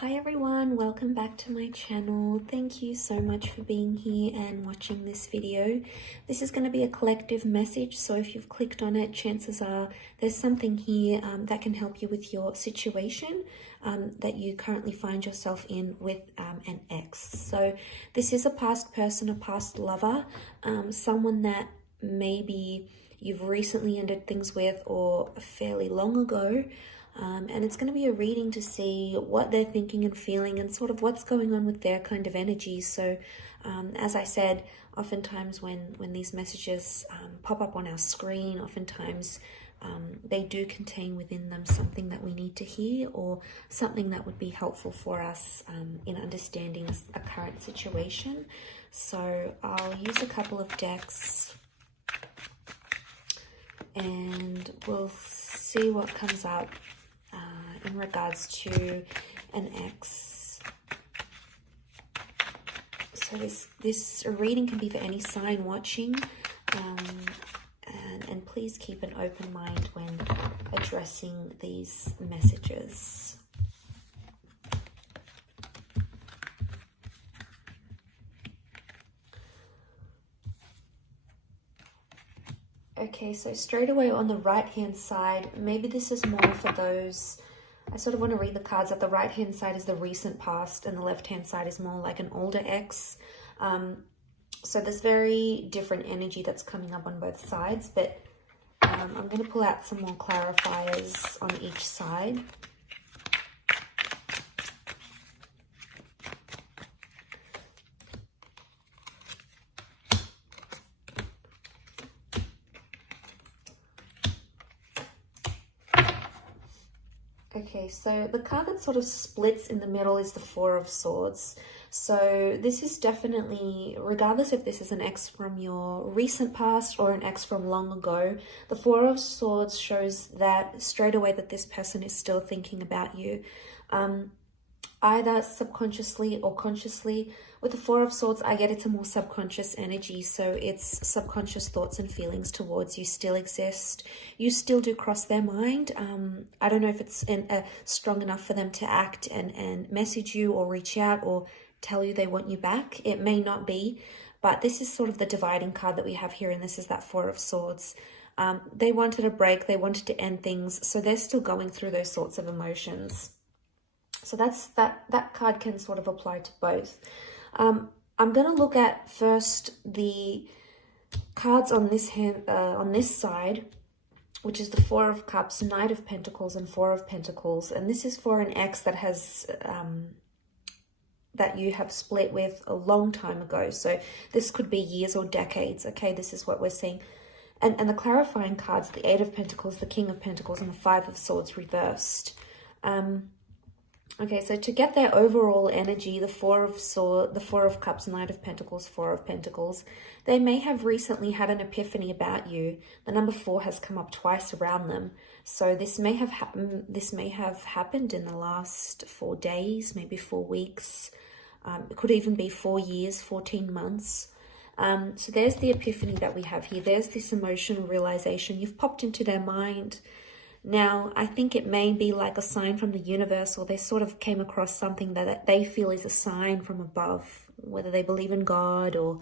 Hi everyone, welcome back to my channel. Thank you so much for being here and watching this video. This is going to be a collective message, so if you've clicked on it, chances are there's something here that can help you with your situation that you currently find yourself in with an ex. So this is a past person, a past lover, someone that maybe you've recently ended things with or fairly long ago. And it's going to be a reading to see what they're thinking and feeling and sort of what's going on with their kind of energy. So as I said, oftentimes when these messages pop up on our screen, oftentimes they do contain within them something that we need to hear or something that would be helpful for us in understanding a current situation. So I'll use a couple of decks and we'll see what comes up in regards to an ex. So this reading can be for any sign watching, and please keep an open mind when addressing these messages. Okay, so straight away on the right hand side, maybe this is more for those, I sort of want to read the cards that the right hand side is the recent past and the left hand side is more like an older ex. So there's very different energy that's coming up on both sides, but I'm going to pull out some more clarifiers on each side. Okay, so the card that sort of splits in the middle is the Four of Swords. So this is definitely, regardless if this is an ex from your recent past or an ex from long ago, the Four of Swords shows that straight away that this person is still thinking about you. Either subconsciously or consciously. With the Four of Swords, I get it's a more subconscious energy, so it's subconscious thoughts and feelings towards you still exist. You still do cross their mind. I don't know if it's strong enough for them to act and message you or reach out or tell you they want you back. It may not be, but this is sort of the dividing card that we have here, and this is that Four of Swords. They wanted a break, they wanted to end things, so they're still going through those sorts of emotions. So that card can sort of apply to both. I'm going to look at first the cards on this hand, on this side, which is the Four of Cups, Knight of Pentacles, and Four of Pentacles. And this is for an ex that has that you have split with a long time ago. So this could be years or decades. Okay, this is what we're seeing. And the clarifying cards, the Eight of Pentacles, the King of Pentacles, and the Five of Swords reversed. Okay, so to get their overall energy, the Four of Cups, Knight of Pentacles, Four of Pentacles, they may have recently had an epiphany about you. The number 4 has come up twice around them. So this may have happened in the last 4 days, maybe 4 weeks. It could even be 4 years, 14 months. So there's the epiphany that we have here. There's this emotional realization. You've popped into their mind. Now, I think it may be like a sign from the universe, or they sort of came across something that they feel is a sign from above, whether they believe in God or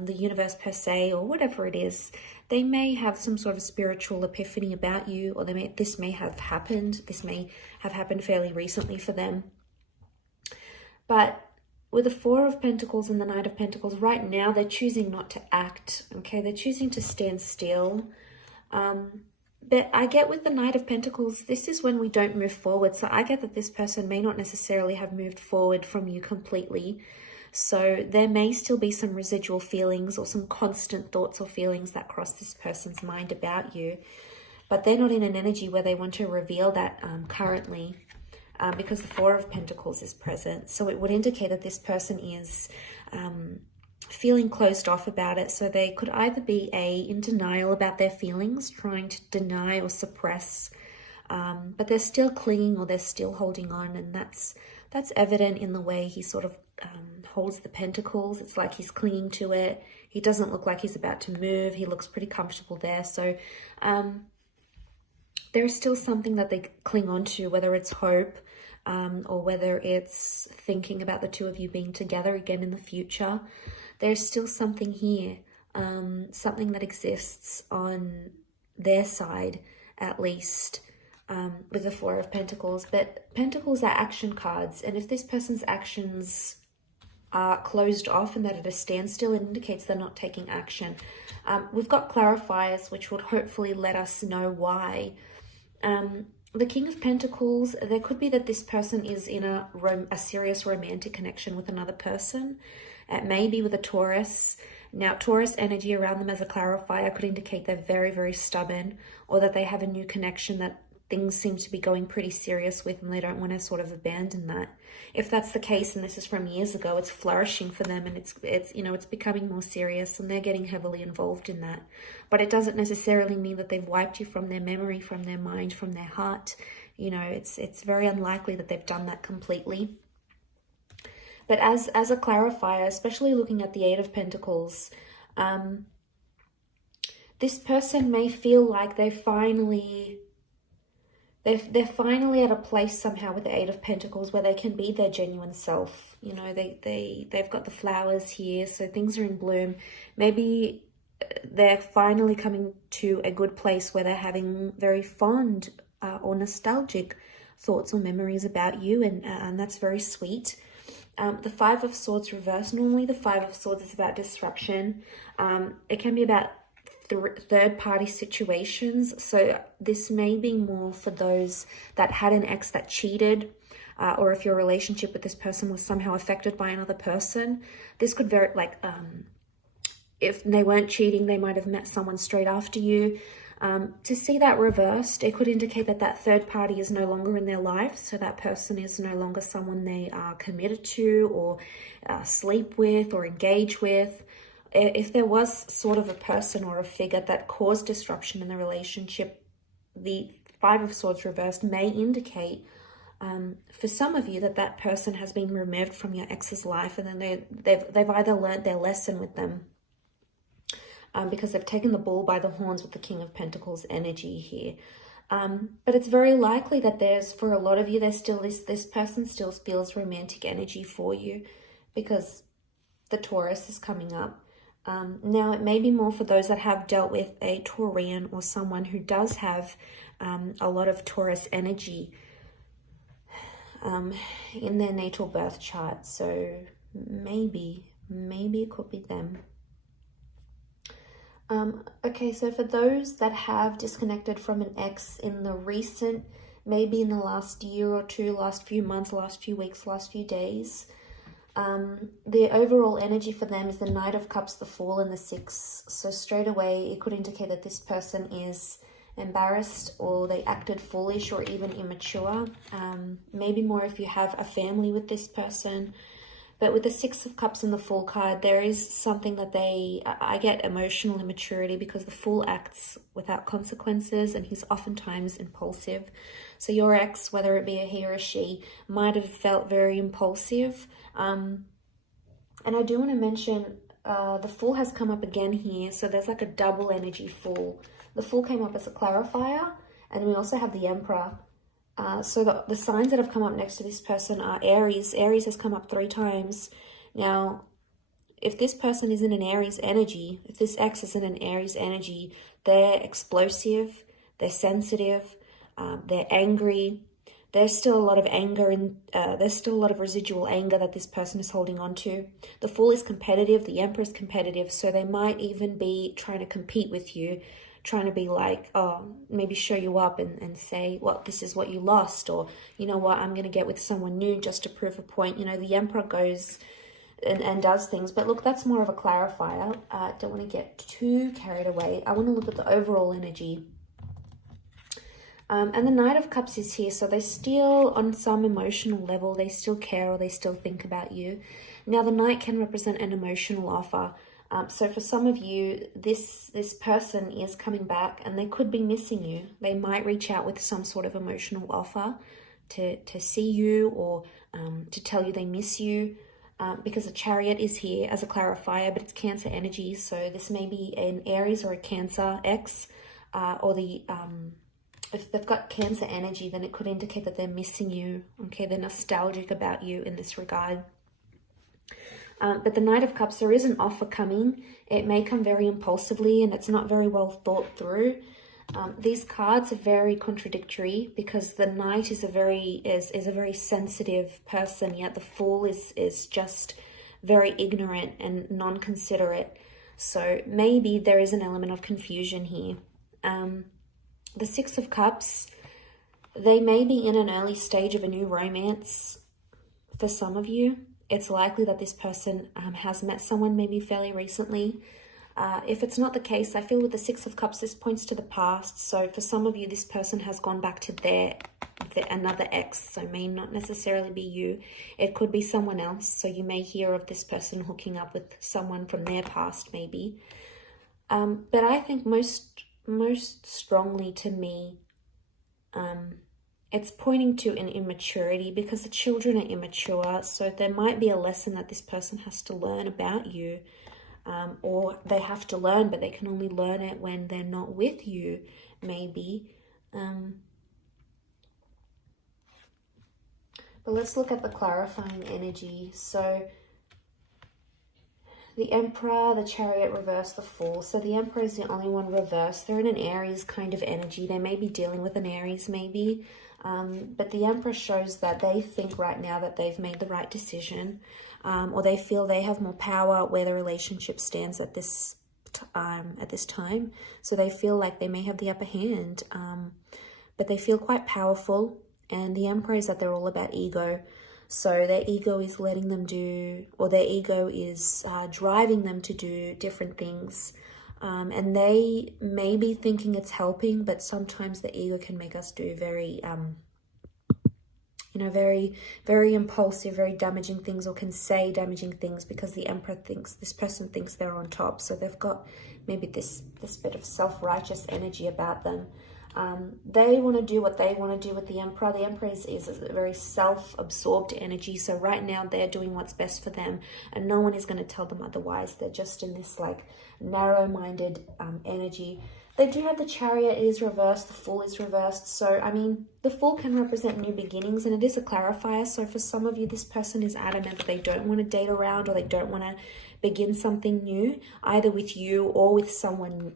the universe per se, or whatever it is. They may have some sort of spiritual epiphany about you, or this may have happened. This may have happened fairly recently for them. But with the Four of Pentacles and the Knight of Pentacles, right now they're choosing not to act. Okay, they're choosing to stand still. But I get with the Knight of Pentacles, this is when we don't move forward. So I get that this person may not necessarily have moved forward from you completely. So there may still be some residual feelings or some constant thoughts or feelings that cross this person's mind about you. But they're not in an energy where they want to reveal that currently because the Four of Pentacles is present. So it would indicate that this person is feeling closed off about it. So they could either be in denial about their feelings, trying to deny or suppress, but they're still clinging or they're still holding on, and that's evident in the way he sort of holds the pentacles. It's like he's clinging to it. He doesn't look like he's about to move. He looks pretty comfortable there. So there's still something that they cling on to, whether it's hope, or whether it's thinking about the two of you being together again in the future. There's still something here, something that exists on their side, at least, with the Four of Pentacles. But Pentacles are action cards, and if this person's actions are closed off and that at a standstill, it indicates they're not taking action. We've got clarifiers, which would hopefully let us know why. The King of Pentacles, there could be that this person is in a serious romantic connection with another person. It may be with a Taurus. Now, Taurus energy around them as a clarifier could indicate they're very, very stubborn, or that they have a new connection that things seem to be going pretty serious with, and they don't want to sort of abandon that. If that's the case, and this is from years ago, it's flourishing for them, and it's you know, it's becoming more serious, and they're getting heavily involved in that. But it doesn't necessarily mean that they've wiped you from their memory, from their mind, from their heart. You know, it's very unlikely that they've done that completely. But as a clarifier, especially looking at the Eight of Pentacles, this person may feel like they're finally at a place somehow with the Eight of Pentacles where they can be their genuine self. You know, they've got the flowers here, so things are in bloom. Maybe they're finally coming to a good place where they're having very fond or nostalgic thoughts or memories about you, and that's very sweet. The Five of Swords reversed. Normally the Five of Swords is about disruption. It can be about third-party situations. So this may be more for those that had an ex that cheated, or if your relationship with this person was somehow affected by another person. This could very, like, if they weren't cheating, they might have met someone straight after you. To see that reversed, it could indicate that that third party is no longer in their life. So that person is no longer someone they are committed to, or sleep with, or engage with. If there was sort of a person or a figure that caused disruption in the relationship, the Five of Swords reversed may indicate for some of you that that person has been removed from your ex's life, and then they've either learned their lesson with them, because they've taken the bull by the horns with the King of Pentacles energy here. But it's very likely that for a lot of you, there's still this person still feels romantic energy for you, because the Taurus is coming up. Now, it may be more for those that have dealt with a Taurian or someone who does have a lot of Taurus energy in their natal birth chart. So maybe it could be them. Okay, so for those that have disconnected from an ex in the recent, maybe in the last year or two, last few months, last few weeks, last few days, the overall energy for them is the Knight of Cups, the Fool, and the Six. So straight away, it could indicate that this person is embarrassed, or they acted foolish, or even immature. Maybe more if you have a family with this person. But with the Six of Cups and the Fool card, there is something that I get emotional immaturity, because the Fool acts without consequences, and he's oftentimes impulsive. So your ex, whether it be a he or a she, might have felt very impulsive. And I do want to mention, the Fool has come up again here. So there's like a double energy Fool. The Fool came up as a clarifier, and we also have the Emperor. So the signs that have come up next to this person are Aries. Aries has come up 3 times. Now, if this person is in an Aries energy, if this ex is in an Aries energy, they're explosive, they're sensitive, they're angry. There's still a lot of anger, and there's still a lot of residual anger that this person is holding on to. The Fool is competitive, the Emperor is competitive, so they might even be trying to compete with you, trying to be like, oh, maybe show you up and say, well, this is what you lost, or, you know what, I'm going to get with someone new just to prove a point. You know, the Emperor goes and does things. But look, that's more of a clarifier. Don't want to get too carried away. I want to look at the overall energy. And the Knight of Cups is here, so they still, on some emotional level, they still care, or they still think about you. Now, the Knight can represent an emotional offer. So for some of you, this person is coming back, and they could be missing you. They might reach out with some sort of emotional offer to see you, or to tell you they miss you, because the Chariot is here as a clarifier, but it's Cancer energy. So this may be an Aries or a Cancer ex, or the if they've got Cancer energy, then it could indicate that they're missing you. Okay, they're nostalgic about you in this regard. But the Knight of Cups, there is an offer coming. It may come very impulsively and it's not very well thought through. These cards are very contradictory because the Knight is a very sensitive person, yet the Fool is just very ignorant and non-considerate. So maybe there is an element of confusion here. The Six of Cups, they may be in an early stage of a new romance for some of you. It's likely that this person has met someone maybe fairly recently. If it's not the case, I feel with the Six of Cups, this points to the past. So for some of you, this person has gone back to another ex. So may not necessarily be you. It could be someone else. So you may hear of this person hooking up with someone from their past maybe. But I think most strongly to me, it's pointing to an immaturity because the children are immature. So there might be a lesson that this person has to learn about you, or they have to learn, but they can only learn it when they're not with you, maybe. But let's look at the clarifying energy. So the Emperor, the Chariot reverse, the Fool. So the Emperor is the only one reversed. They're in an Aries kind of energy. They may be dealing with an Aries maybe. But the Emperor shows that they think right now that they've made the right decision, or they feel they have more power where the relationship stands at this time. So they feel like they may have the upper hand, but they feel quite powerful. And the Emperor is that they're all about ego. So their ego is letting them do, or their ego is driving them to do different things. And they may be thinking it's helping, but sometimes the ego can make us do very, very, very impulsive, very damaging things, or can say damaging things because the Emperor thinks, this person thinks they're on top. So they've got maybe this bit of self-righteous energy about them. They want to do what they want to do with the Emperor. The Emperor is a very self-absorbed energy. So right now they're doing what's best for them and no one is going to tell them otherwise. They're just in this like narrow-minded energy. They do have the Chariot is reversed. The Fool is reversed. So, I mean, the Fool can represent new beginnings and it is a clarifier. So for some of you, this person is adamant that they don't want to date around or they don't want to begin something new, either with you or with someone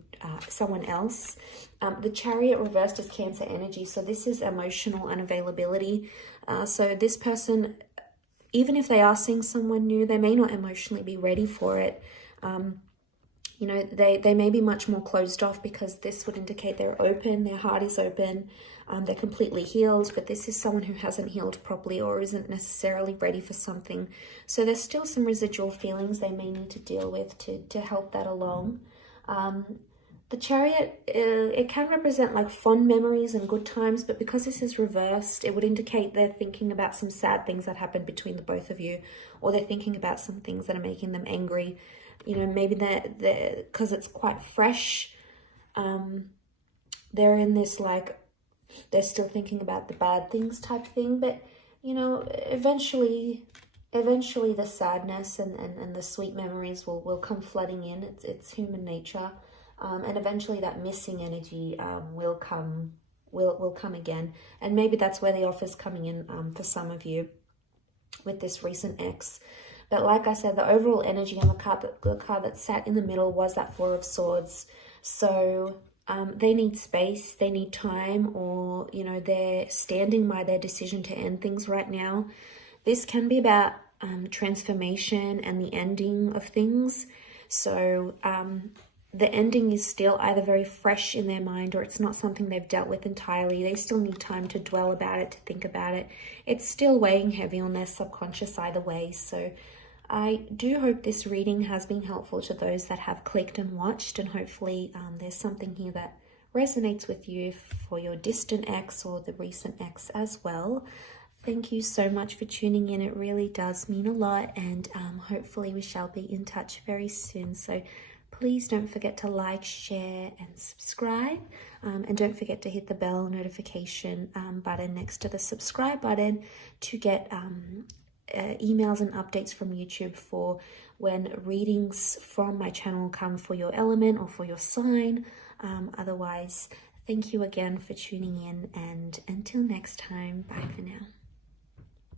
else. The Chariot reversed is Cancer energy. So this is emotional unavailability. So this person, even if they are seeing someone new, they may not emotionally be ready for it. They may be much more closed off because this would indicate they're open, their heart is open, they're completely healed, but this is someone who hasn't healed properly or isn't necessarily ready for something. So there's still some residual feelings they may need to deal with to help that along. The Chariot, it can represent like fond memories and good times, but because this is reversed, it would indicate they're thinking about some sad things that happened between the both of you, or they're thinking about some things that are making them angry. Maybe they're because it's quite fresh. They're in this like, they're still thinking about the bad things type thing, but eventually the sadness and the sweet memories will come flooding in. It's human nature. And eventually that missing energy will come again. And maybe that's where the offer's coming in for some of you with this recent ex. But like I said, the overall energy on the card that sat in the middle was that Four of Swords. So they need space, they need time, or, they're standing by their decision to end things right now. This can be about transformation and the ending of things. So the ending is still either very fresh in their mind or it's not something they've dealt with entirely. They still need time to dwell about it, to think about it. It's still weighing heavy on their subconscious either way. So I do hope this reading has been helpful to those that have clicked and watched, and hopefully there's something here that resonates with you for your distant ex or the recent ex as well. Thank you so much for tuning in. It really does mean a lot, and hopefully we shall be in touch very soon. So please don't forget to like, share, and subscribe. And don't forget to hit the bell notification button next to the subscribe button to get emails and updates from YouTube for when readings from my channel come for your element or for your sign. Otherwise, Thank you again for tuning in, and until next time, bye for now.